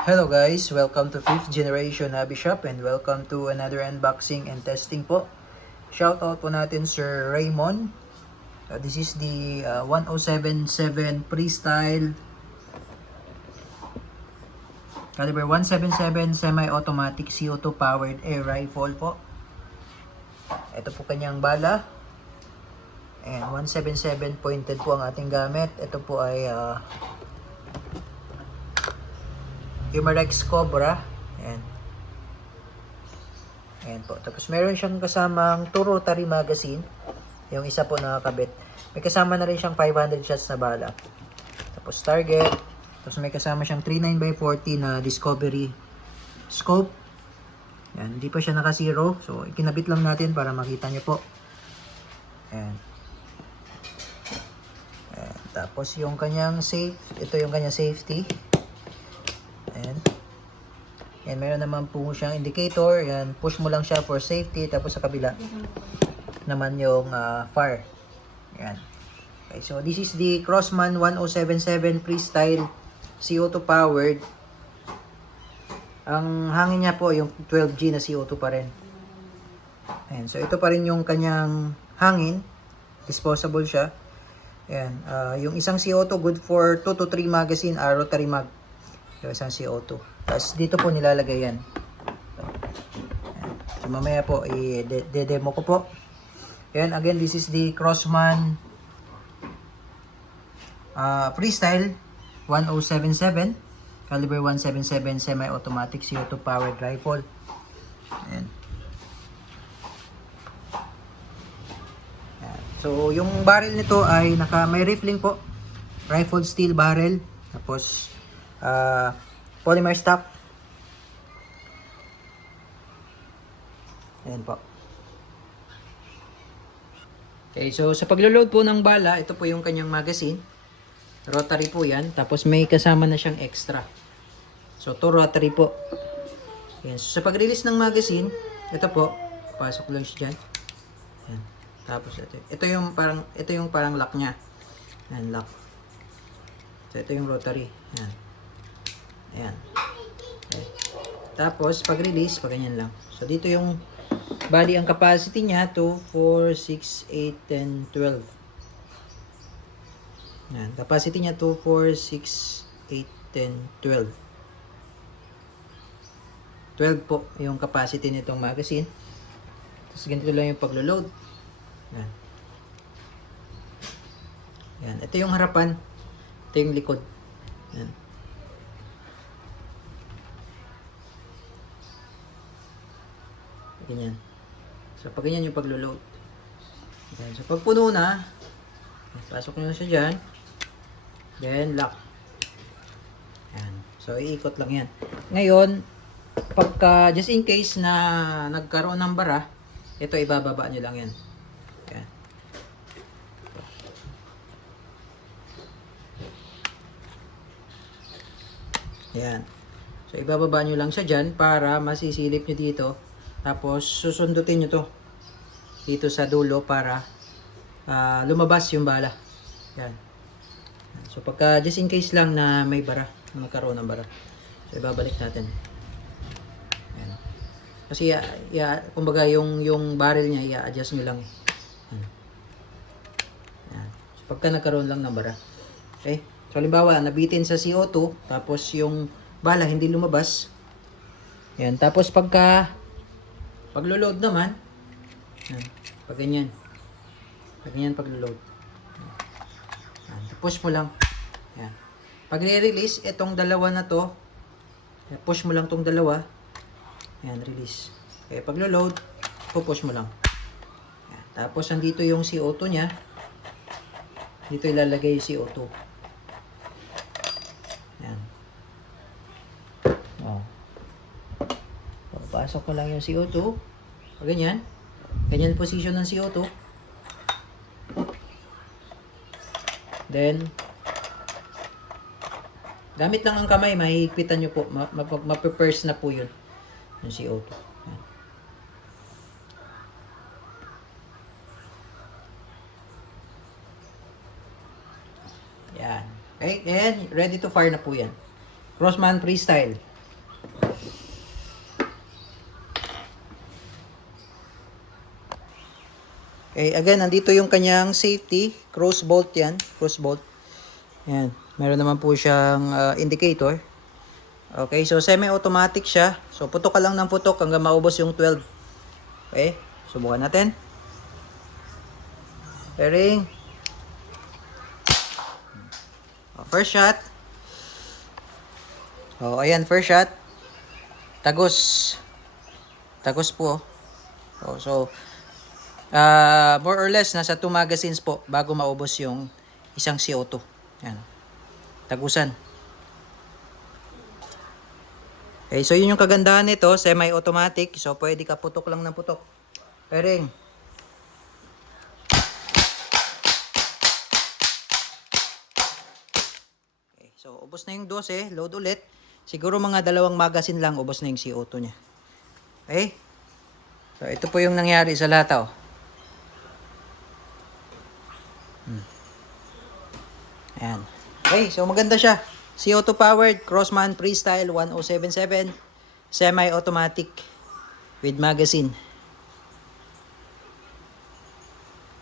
Hello guys, welcome to 5th Generation Hobby Shop and welcome to another unboxing and testing po. Shoutout po natin Sir Raymond. This is the 1077 Freestyle Caliber 177 semi-automatic CO2 powered air rifle po. Ito po kanyang bala. And 177 pointed po ang ating gamit. Ito po ay Umarex Cobra. Ayan. Ayan po. Tapos meron siyang kasamang 2 rotary magazine. Yung isa po nakakabit. May kasama na rin siyang 500 shots na bala. Tapos target. Tapos may kasama siyang 39x40 na Discovery scope. Ayan. Hindi pa siya naka-zero. So ikinabit lang natin para makita nyo po. Ayan. Ayan. Tapos yung kanyang safe. Ito yung kanyang safety. Ayan. Ayan, meron naman po siyang indicator. Ayan, push mo lang siya for safety. Tapos sa kabila naman yung fire. Ayan. Okay, so this is the Crossman 1077 Freestyle CO2 powered. Ang hangin niya po yung 12G na CO2 pa rin. Ayan, so ito pa rin yung kanyang hangin. Disposable siya. Ayan, yung isang CO2 good for 2 to 3 magazine, rotary mag. Yung isang CO2. Tapos dito po nilalagay yan. So mamaya po i-demo ko po. Yan, again, this is the Crossman Freestyle 1077 Caliber 177 semi-automatic CO2 powered rifle. Ayan. Ayan. So yung barrel nito ay may rifling po. Rifled steel barrel. Tapos polymer stock. Ayan po. Okay, so sa paglo-load po ng bala, ito po yung kanyang magazine. Rotary po yan. Tapos may kasama na siyang extra. So, to rotary po. Ayan. So, sa pag-release ng magazine, ito po, pasok lang siya dyan. Ayan. Tapos ito yung parang lock niya. Ayan, lock. So, ito yung rotary. Ayan. Ayan. Okay. Tapos, pag-release, ganyan lang. So, dito yung, bali, ang capacity niya, 2, 4, 6, 8, 10, 12. Ayan. Capacity niya, 2, 4, 6, 8, 10, 12. 12 po yung capacity nitong magazine. Tapos, ganito lang yung paglo-load. Ayan. Ayan. Ito yung harapan. Ito yung likod. Ayan. Ganyan. So, pag ganyan yung paglo-load. Ayan. So, pag puno na, pasok nyo na siya dyan. Then, lock. Ayan. So, iikot lang yan. Ngayon, pagka, just in case na nagkaroon ng bara, ito, ibababa nyo lang yan. Ayan. Ayan. So, ibababa nyo lang siya dyan para masisilip nyo dito. Tapos, susundutin nyo to dito sa dulo para lumabas yung bala. Yan. So, pagka just in case lang na may bara, na magkaroon ng bara. So, ibabalik natin. Yan. Kasi, kumbaga, yung barrel niya, i-adjust nyo lang. Yan. Yan. So, pagka nagkaroon lang ng bara. Okay? So, halimbawa, nabitin sa CO2, tapos yung bala hindi lumabas. Yan. Tapos, paglo-load naman, yan, pag ganyan paglo-load, push mo lang, yan. Pag re-release itong dalawa na to, push mo lang tong dalawa, yan, release. Okay, paglo-load, push mo lang, yan. Tapos andito yung CO2 nya, dito ilalagay yung CO2, yan. Pasok ko lang yung CO2. O ganyan. Ganyan position ng CO2. Then, gamit lang ang kamay, mahihigpitan nyo po. Mapipurse na po yun. Yung CO2. Yan. Okay, and ready to fire na po yan. Crossman Freestyle. Okay, again, nandito yung kanyang safety. Cross bolt yan. Cross bolt. Yan. Meron naman po siyang indicator. Okay, so semi-automatic siya. So putok ka lang ng putok hanggang maubos yung 12. Okay, subukan natin. Bearing. First shot. Oh, ayan, first shot. Tagos. Tagos po. Oh, so, more or less, nasa 2 magazines po bago maubos yung isang CO2. Yan. Tagusan. Okay, so yun yung kagandahan nito, semi-automatic. So, pwede ka putok lang ng putok. Bearing. Okay, so, ubos na yung 12, load ulit. Siguro mga 2 magazine lang, ubos na yung CO2 niya. Okay? So, ito po yung nangyari sa lata, oh. Ayan. Okay, so maganda siya. CO2 powered, Crossman Freestyle 1077, semi-automatic with magazine.